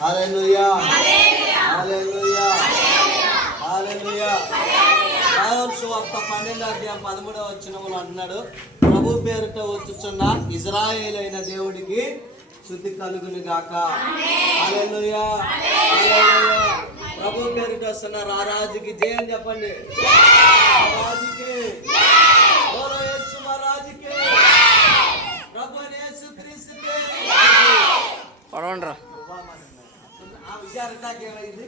హల్లెలూయా హల్లెలూయా హల్లెలూయా. యోహాను సువార్త 12:13 అన్నాడు, ప్రభు పేరుతో వచ్చుచున్న ఇజ్రాయేలు అయిన దేవుడికి శుద్ధి కలుగును గాక. హల్లెలూయా హల్లెలూయా. ప్రభు పేరుతో వస్తున్న రారాజుకి జయం చెప్పండి. రాజుకి యేసు మహారాజుకి ప్రభు యేసు క్రీస్తుకి పడవండ్రా. ఆ విషయాలు నాకేమైంది,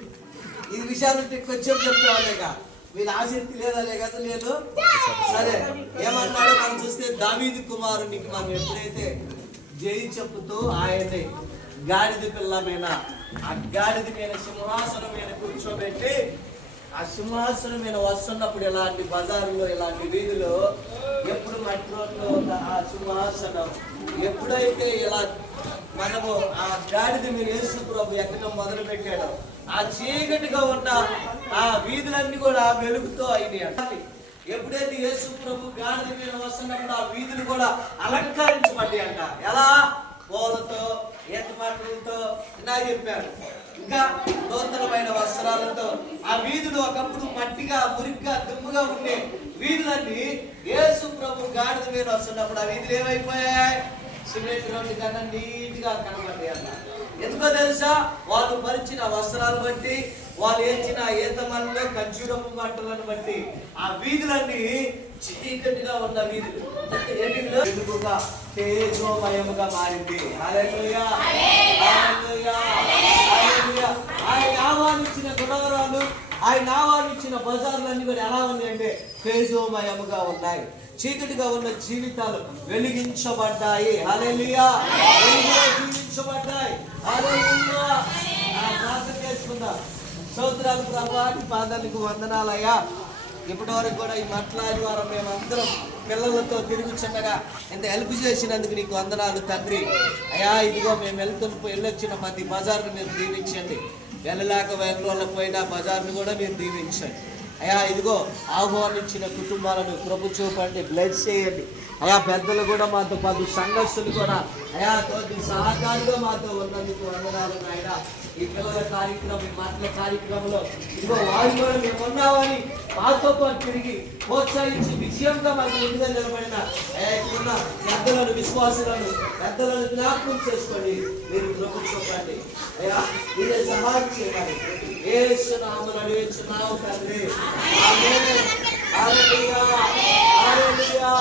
ఈ విషయాలు కొంచెం చెప్తావాలేక వీళ్ళ ఆసక్తి లేదా లేక లేదు. సరే ఏమన్నాడు మనం చూస్తే, దావీదు కుమారునికి మనం ఎప్పుడైతే జై చెప్పుతూ ఆయన్ని గాడిద పిల్ల మీద, ఆ గాడిద మీద సింహాసనం మీద కూర్చోబెట్టి ఆ సింహాసనం మీద వస్తున్నప్పుడు ఇలాంటి బజారులో ఇలాంటి వీధిలో ఎప్పుడు మట్టి రోడ్లో ఉన్న ఆ సింహాసనం ఎప్పుడైతే ఇలా మనము ఆ గాడిద మీద యేసు ప్రభు ఎక్కడం మొదలు పెట్టాడు, ఆ చీకటిగా ఉన్న ఆ వీధులన్నీ కూడా వెలుగుతో అయినాయి. ఎప్పుడైతే యేసు ప్రభు గాడిద మీద వస్తున్నప్పుడు ఆ వీధులు కూడా అలంకరించబడ్డాయి అంట. ఎలా? పూలతో, ఈత పాటలతో ఇలా చెప్పారు. ఇంకా నూతనమైన వస్త్రాలతో ఆ వీధులు ఒకప్పుడు మట్టిగా, మురిగ్గా, దుమ్ముగా ఉండే వీధులన్నీ యేసు ప్రభు గాడిద మీద వస్తున్నప్పుడు ఆ వీధులు ఏమైపోయాయి? సిమెంట్ రోడ్డు కన్నా నీట్గా కనబడ్డాయి అన్న. ఎందుకో తెలుసా? వాళ్ళు పరిచిన వస్త్రాలు బట్టి, వాళ్ళు వేసిన ఈతమల్లో ఖర్జూరపు మంటలను బట్టి ఆ వీధులన్నీ చీకటిగా ఉన్న వీధులు వెలుగుగా తేజోమయముగా మారింది. హల్లెలూయా హల్లెలూయా హల్లెలూయా. ఆయన ఆహ్వానించిన గుణవరాలు, ఆయన ఆహ్వానించిన బజార్లన్నీ కూడా ఎలా ఉన్నాయి అంటే తేజోమయముగా ఉన్నాయి. చీకటిగా ఉన్న జీవితాలు వెలిగించబడ్డాయి. హల్లెలూయా. వెలుగులో జీవించబడ్డాయి. హల్లెలూయా. ప్రార్థన చేసుకుందాం. స్తోత్రాలు ప్రభువా, నీ పాదాలకు వందనాలయ్యా. ఇప్పటి వరకు కూడా ఈ మట్లాడి వారం మేమందరం పిల్లలతో తిరుగుచుండగా ఎంత హెల్ప్ చేసినందుకు నీకు వందనాలు తండ్రి. అయ్యా ఇదిగో మేము వెళ్ళొచ్చిన ప్రతి బజార్ను మీరు దీవించండి. వెళ్ళలేక వెళ్ళకపోయినా బజార్ను కూడా మీరు దీవించండి. అయ్యా ఇదిగో ఆహ్వానించిన కుటుంబాలను కృప చూపండి, బ్లెస్ చేయండి. అయా పెద్దలు కూడా మాతో, 10 సంఘస్థులు కూడా అయా తోటి సహకారిగా మాతో ఉన్నందుకు వందనాలు నాయన. ఈ పిల్లల కార్యక్రమం, ఈ మాటల కార్యక్రమంలో ఇదిగో వారు కూడా మేము ఉన్నామని మాతో పాటు తిరిగి ప్రోత్సహించి విజయంగా మాకు ముందుగా నిలబడిన అయా ఇక్కడున్న పెద్దలను, విశ్వాసులను, పెద్దలను జ్ఞాపకం చేసుకొని మీరు కృప చూపండి. అయ్యా మీరే సహాయం చేయాలి. యేసు నామములో అడుగుచున్నాము తండ్రి. ఆమేన్. హల్లెలూయా హల్లెలూయా.